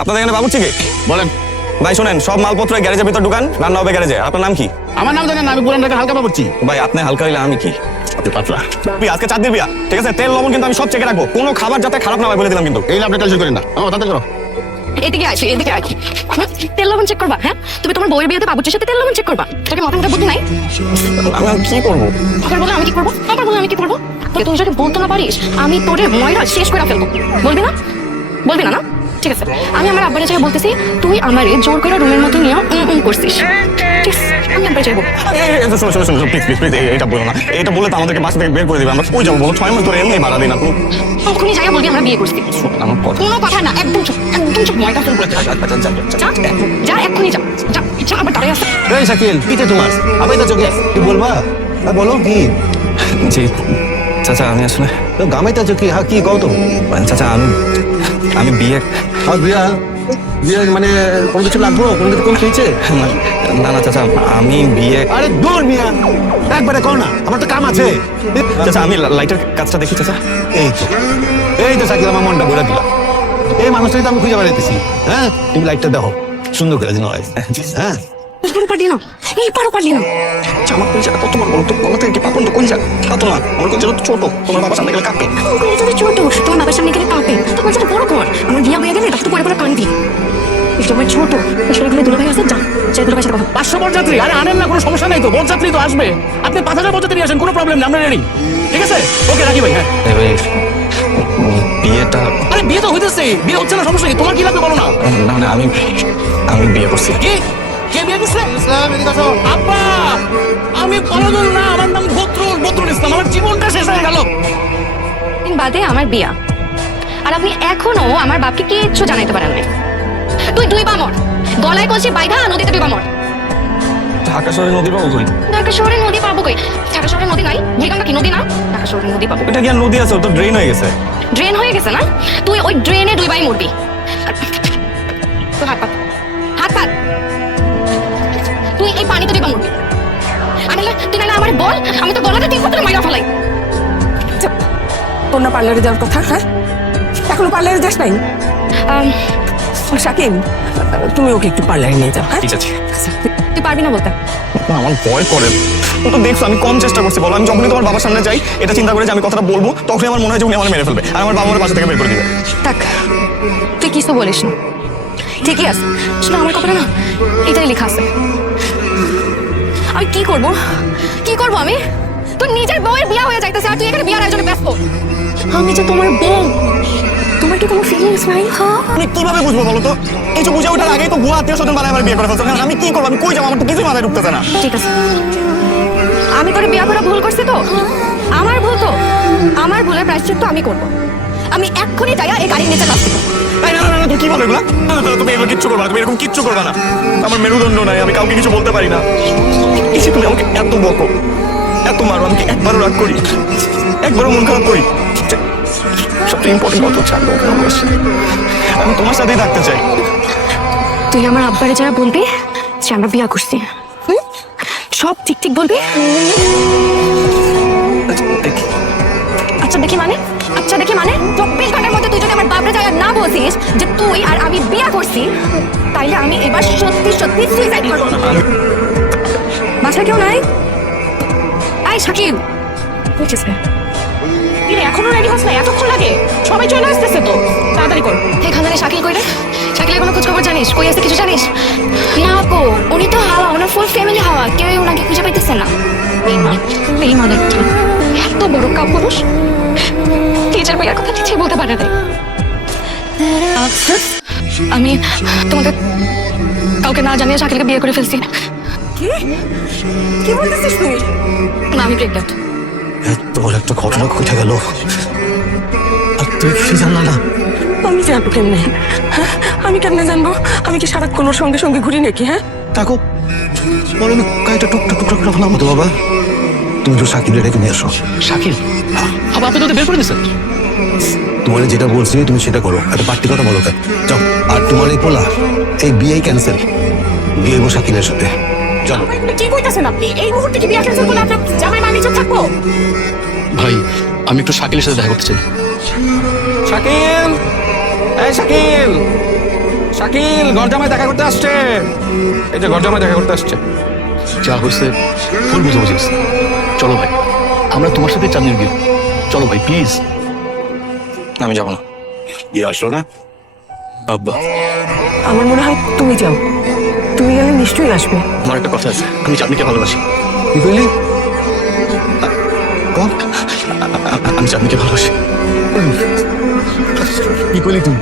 আপনাদের এখানে বাবুর্চি কে? বলেন। ভাই শোনেন, সব মালপত্র গ্যারেজের ভিতর ঢুকান, রান্না হবে গ্যারেজে। আপনার নাম কি? আমার নাম জানেন না, আমি পুরান ঢাকা হালকা বাবুর্চি। ভাই আপনি হালকা হইলে আমি কি? আপনি পাতলা। আজকে 4 দিন বিয়া, ঠিক আছে? তেল লবণ কিন্তু আমি সব চেকে রাখবো, কোনো খাবার যাতে খারাপ না হয় বলে দিলাম কিন্তু। এই আপনি টেনশন করেন না, আমার তাতে করো। এদিকে আসি, এদিকে আসি। তেল লবণ চেক করবা? হ্যাঁ, তুমি তোমার বউয়ের বিয়েতে বাবুর্চির সাথে তেল লবণ চেক করবা? তোকে মাথা মুখে বুদ্ধি নাই? আমি কি করবো? আবার বলে আমি কি করবো? আবার বলে আমি কি করবো? তুই যদি বলতে না পারিস, আমি তোরে ময়রা শেষ করে ফেলবো। বলবি না? বলবি না না? ঠিক আছে, আমি আমার আব্বারে যাই বলতেছি, তুই আমারে জোর করে রুমের মধ্যে নিয়ে করছিস। ঠিক আছে, আমি আব্বারে যাইবো। শোনো প্লিজ প্লিজ প্লিজ, এটা বলো না। এটা বলে তো আমাদেরকে বাসা থেকে বের করে দিবে। আমরা ওই যাবো, বলো 6 মাস ধরে এমনি ভাড়া দিই না। তুমি ওখানে যাই বলবি আমরা বিয়ে করছি। আমার কথা, কোনো কথা না, একদম চুপ, একদম চুপ। ময়রা ফেলবো। যা, যা এক্ষুনি যা, যা, যা। আবার দাঁড়িয়ে আছে। এই শাকিল, পিছে তোমার আবার তো চোখে কি বলবা? বলো কি? জি চাচা, আমি আসলে তো গামাইতা চোখে হ্যাঁ কি কও তো? চাচা আমি বিয়ে আর বিয়া বিয়া মানে কোনো কিছু লাগবো? কোনো কিছু কম খেয়েছে? না না চাচা, আমি বিয়ে। আরে দূর মিয়া, একবারে কও না, আমার তো কাম আছে। চাচা আমি লাইটের কাজটা দেখি চাচা। এই তো শাকিল, আমার মনটা ভরে দিলা। এই মানুষটাই তো আমি খুঁজে বেড়াইতেছি। হ্যাঁ, তুমি লাইটটা দেখো সুন্দর করে দিন হয়। হ্যাঁ পারলি না, এই পারলি না। আমার কলজাটা কত বড় বলো তো? গলা থেকে কি পাপন তো কলজা পাতো না? আমার কলজাটা তো ছোট, তোমার বাবার সামনে গেলে কাঁপে। কলজাটা ছোট, তোমার বাবার সামনে গেলে কাঁপে। তো কলজাটা বড় কর। আমার বিয়া হয়ে গেলে তাকে তো পরে পরে কানবি। তোমার ছোট শরীরগুলো দুলো ভাই আছে, যা যাই দুলো ভাই সাথে কথা। 500 বরযাত্রী, আরে আনেন না, কোনো সমস্যা নাই তো, বরযাত্রী তো আসবে। আপনি 5000 বরযাত্রী আসেন, কোনো প্রবলেম নেই, আমরা রেডি। ঠিক আছে, ওকে রাখি ভাই। হ্যাঁ, বিয়েটা আরে বিয়ে তো হইতেছে, বিয়ে হচ্ছে না, সমস্যা কি? তোমার কি লাগবে বলো না। না না, আমি বিয়ে করছি। কি কে বিয়ে করছে? আব্বা, আমি বড়দুল না, আমার নাম বদরুল ইসলাম। আমার জীবনটা শেষ হয়ে গেল। দিন বাদে আমার বিয়া, আর আপনি এখনো আমার বাপকে কিচ্ছু জানাইতে পারেন নাই। তুই 2 পা মর, গলায় কলসি বাইধা নদীতে 2 পা মর। ঢাকা শহরে নদী পাবো কই? ঢাকা শহরে নদী পাবো কই? ঢাকা শহরে নদী নাই? ভূমিকম্প কি নদী না? ঢাকা শহরে নদী পাবো। এটা কি আর নদী আছে? ও তো ড্রেন হয়ে গেছে। ড্রেন হয়ে গেছে না? তুই ওই ড্রেনে 2 বাই মরবি। তো হাত পাত, হাত পাত। তুই এই পানিতে 2 পা মরবি। তুই নাহলে আমার বল, আমি তো গলাতে 3 ফুট মাইরা ফেলাই। তোর না পার্লারে যাওয়ার কথা? হ্যাঁ, এখনো পার্লারে যাস নাই? শাকিব, তুমি ওকে একটু পার্লারে নিয়ে যাও। হ্যাঁ, ঠিক আছে। তুই পারবি না বলতে? আমার ভয় করে। ও তো দেখছো আমি কম চেষ্টা করছি বলো। আমি যখনই তোমার বাবার সামনে যাই এটা চিন্তা করে যে আমি কথাটা বলবো, তখনই আমার মনে হয় যে উনি আমার মেরে ফেলবে, আর আমার বাবা আমার বাসা থেকে বের করে দিবে। থাক, তুই কিছু বলিস না, ঠিকই আছে। শোনো, আমার কপালে না এটাই লেখা আছে। আমি কি করব? কি করব আমি? তোর নিজের বউয়ের বিয়ে হয়ে যাইতেছে আর তুই এখানে বিয়ার আয়োজনে ব্যস্ত। আমি যে তোমার বউ, তোমার কি কোনো ফিলিংস নাই? হ্যাঁ, আমি কিভাবে বুঝবো বলো তো? কিছু বুঝে ওঠার আগেই তো ভুয়া আত্মীয় স্বজন বানায় আমার বিয়ে করে ফেলছো। আমি কি করবো? আমি কই যাবো? আমার তো কিছুই মাথায় ঢুকতেছে না। ঠিক আছে, আমি তোর বিয়ে করা ভুল করছি তো, আমার ভুল তো, আমার ভুলের প্রায়শ্চিত্ত আমি করব। আমি এক্ষুনি যাইয়া এই গাড়ির নিচে নাচতে। না না না, তুমি কি বলো এগুলা? না, না, তুমি এগুলো কিচ্ছু করবে না, তুমি এরকম কিচ্ছু করবে না। আমার মেরুদণ্ড নাই, আমি কাউকে কিছু বলতে পারি না। এই যে তুমি আমাকে এত বকো, এত মারো, আমি কি একবারও রাগ করি? একবারও মন খারাপ করি? সবচেয়ে ইম্পর্টেন্ট কথা হচ্ছে আমি তোমার সাথেই থাকতে চাই। তুই আমার আব্বারে যারা বলবি যে আমরা বিয়া করছি, সব ঠিক ঠিক বলবি। দেখি আচ্ছা দেখি মানে? আচ্ছা দেখি মানে 24 ঘন্টার মধ্যে তুই যদি আমার বাপরে যায় আর না বলছিস যে তুই আর আমি বিয়া করছি, তাইলে আমি এবার সত্যি সত্যি সুইসাইড করবো। বাসায় কেউ নাই? আয় শাকিব, এখনো রেডি হস না? এতক্ষণ লাগে? সবাই চলে আসতেছে তো, তাড়াতাড়ি কর। এখানে শাকিল কই রে? শাকিলের কোনো খোঁজ খবর জানিস? কই আছে কিছু জানিস? না আপু, উনি তো হাওয়া, ওনার ফুল ফ্যামিলি হাওয়া, কেউ ওনাকে খুঁজে পাইতেছে না। বেইমান একটা, এত বড় কাপুরুষ টিচার ভাইয়ার কথা কিছুই বলতে পারে না। আমি তোমাদের কাউকে না জানিয়ে শাকিলকে বিয়ে করে ফেলছি। কি কি বলতেছিস তুই? না, আমি প্রেগনেন্ট। এত বড় একটা ঘটনা ঘটে গেল আর তুই কিছু জানলা না? আমি জানবো কেমনে? হ্যাঁ, আমি কেমনে জানবো? আমি কি সারাক্ষণ ওর সঙ্গে সঙ্গে ঘুরি নাকি? হ্যাঁ, থাকো, বলো না কাইটা টুকটা টুকটা করে ফেলাম তো বাবা। তুমি তো সাকিবের রেখে নিয়ে আসো। শাকিল, আবার আপনি তো বের করে দিচ্ছেন। তোমার যেটা বলছি তুমি সেটা করো, একটা বাড়তি কথা বলো কেন? যাও। আর তোমার এই পোলা এই বিয়েই ক্যান্সেল, বিয়ে হবো শাকিলের সাথে। চলো। কি কইতাছেন আপনি? এই মুহূর্তে কি বিয়ে ক্যান্সেল করলে আপনার জামাই মা নিচে থাকবো? ভাই, আমি একটু শাকিলের সাথে দেখা করতে চাই। শাকিল, এই শাকিল, শাকিল গরজামায় দেখা করতে আসছে, এই যে গরজামায় দেখা করতে আসছে। যা হয়েছে ভুল বুঝাবুঝি হয়েছে। চলো ভাই, আমরা তোমার সাথে চাঁদনি গিয়ে চলো ভাই প্লিজ। আমি যাবো না। ইয়ে আসলো না? আব্বা, আমার মনে হয় তুমি যাও, তুমি গেলে নিশ্চয়ই আসবে। আমার একটা কথা আছে, আমি চাঁদনিকে ভালোবাসি। কি করলি? আমি চাঁদনিকে ভালোবাসি। কি করলি তুই?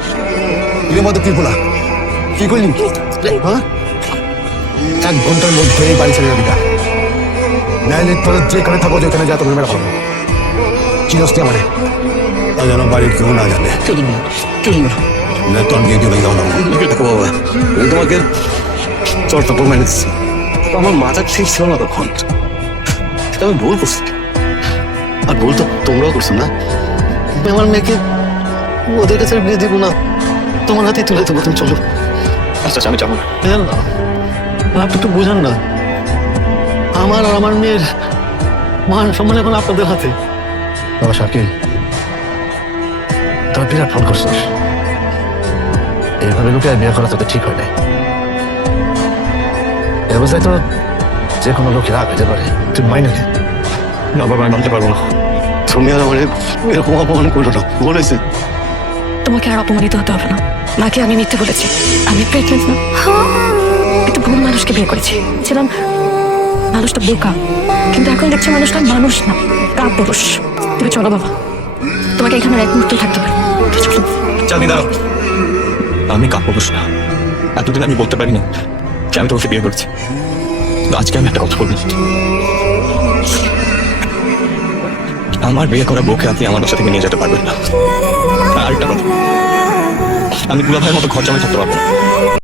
এর মতো কি বলা? কি করলি? হ্যাঁ? 1 ঘন্টার মধ্যে এই বাড়ি ছেড়ে যাবি না। নাইলে তোর যেখানে থাকো যেখানে যা তোকে মেরা ফেলবো। চিরস্তি আমারে তা যেন বাড়ির কেউ না জানে। কেউ না, কেউ না। না তো আমি গিয়ে ভেঙে না। দেখো বাবা, আমি তোমাকে চর্চা করে মেনে দিচ্ছি। আমার মাথা ঠিক ছিল না তখন, সেটা আমি ভুল করছি। আর ভুল তো তোমরাও করছো না। আমি আমার মেয়েকে ওদের কাছে বিয়ে দেবো না, তোমার হাতেই তুলে দেবো। তুমি চলো। আচ্ছা আমি যাবো না। আপনি একটু বোঝান না, আমার আর আমার মেয়ের মান সম্মান এখন আপনাদের হাতে। বাবা শাকিল, তুমি বিরাট ফোন করছিস। এইভাবে লোকে বিয়ে করা তোকে ঠিক হয় নাই। এ অবস্থায় তো যে কোনো লোকের রাগ হতে পারে, তুই মাইনে নে। না বাবা, আমি মানতে পারবো না। তুমি আর আমার এরকম অপমান করো না, বলেছে। তোমাকে আর অপমানিত হতে হবে না। মাকে আমি মিথ্যে বলেছি, আমি প্রেগনেন্ট না। একটা ভুল মানুষকে বিয়ে করেছি। ছিলাম মানুষটা বোকা, কিন্তু এখন দেখছি মানুষটা মানুষ না, কাপুরুষ। তুমি চলো বাবা, তোমাকে এখানে আর এক মুহূর্ত থাকতে পারি। চলো। চাঁদনি দাঁড়াও। আমি কাপুরুষ না। এতদিন আমি বলতে পারি না যে আমি তোমাকে বিয়ে করেছি, কিন্তু আজকে আমি একটা কথা বলবো। আমার বিয়ে করা বউকে আপনি আমার বাসা থেকে নিয়ে যেতে পারবেন না। আর একটা কথা, আমি দুলা ভাইয়ের মতো ঘর জমে থাকতে পারবো না।